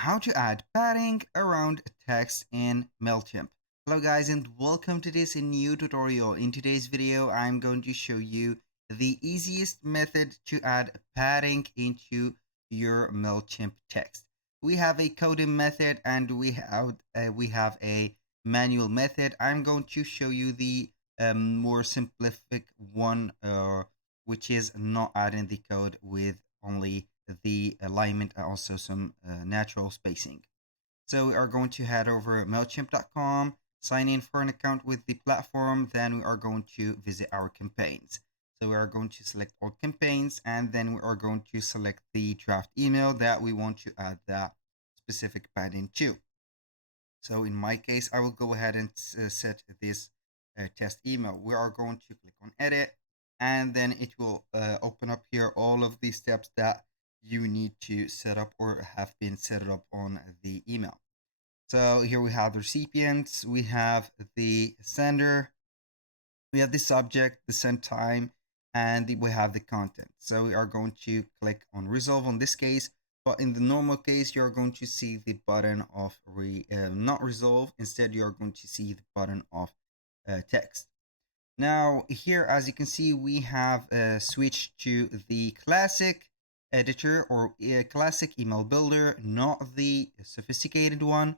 how to add padding around text in Mailchimp. Hello guys and welcome to this new tutorial. In today's video, I'm going to show you the easiest method to add padding into your Mailchimp text. We have a coding method and we have a manual method. I'm going to show you the more simplific one, which is not adding the code with only the alignment and also some natural spacing. So we are going to head over Mailchimp.com, sign in for an account with the platform, then we are going to visit our campaigns. So we are going to select all campaigns and then we are going to select the draft email that we want to add that specific padding to. So in my case, I will go ahead and set this test email. We are going to click on edit and then it will open up here all of the steps that you need to set up or have been set up on the email. So here we have the recipients, we have the sender, we have the subject, the send time, and we have the content. So we are going to click on resolve on this case, but in the normal case, you're going to see the button of not resolve. Instead, you're going to see the button of text. Now here, as you can see, we have switched to the classic editor or classic email builder, not the sophisticated one.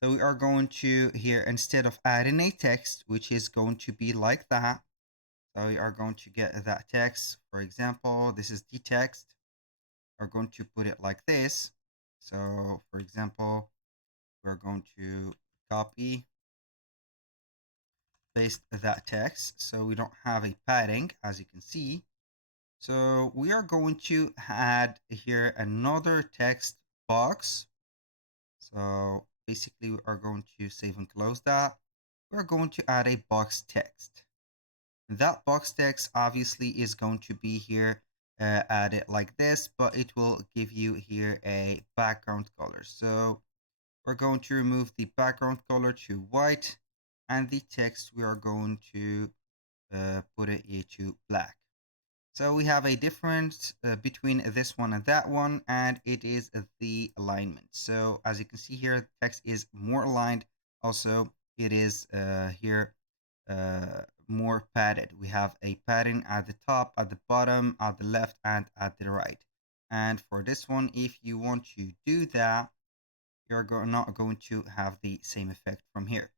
So we are going to here, instead of adding a text, which is going to be like that. So we are going to get that text. For example, this is the text. We're going to put it like this. So for example, we're going to copy, paste that text. So we don't have a padding, as you can see. So we are going to add here another text box. So basically we are going to save and close that. We're going to add a box text. That box text obviously is going to be here added like this, but it will give you here a background color. So we're going to remove the background color to white, and the text we are going to put it into black. So we have a difference between this one and that one, and it is the alignment. So as you can see here, the text is more aligned. Also, it is here more padded. We have a padding at the top, at the bottom, at the left, and at the right. And for this one, if you want to do that, you're not going to have the same effect from here.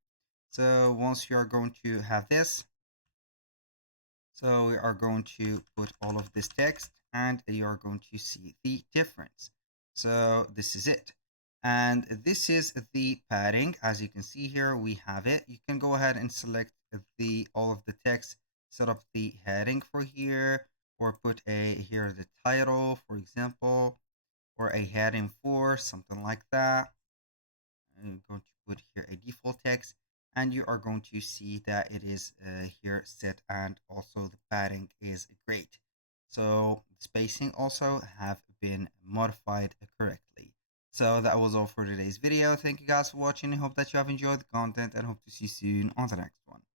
So once you are going to have this, so we are going to put all of this text and you are going to see the difference. So this is it. And this is the padding. As you can see here, we have it. You can go ahead and select all of the text, set up the heading for here, or put here the title, for example, or a heading for something like that. I'm going to put here a default text, and you are going to see that it is here set, and also the padding is great. So spacing also have been modified correctly. So that was all for today's video. Thank you guys for watching. I hope that you have enjoyed the content and hope to see you soon on the next.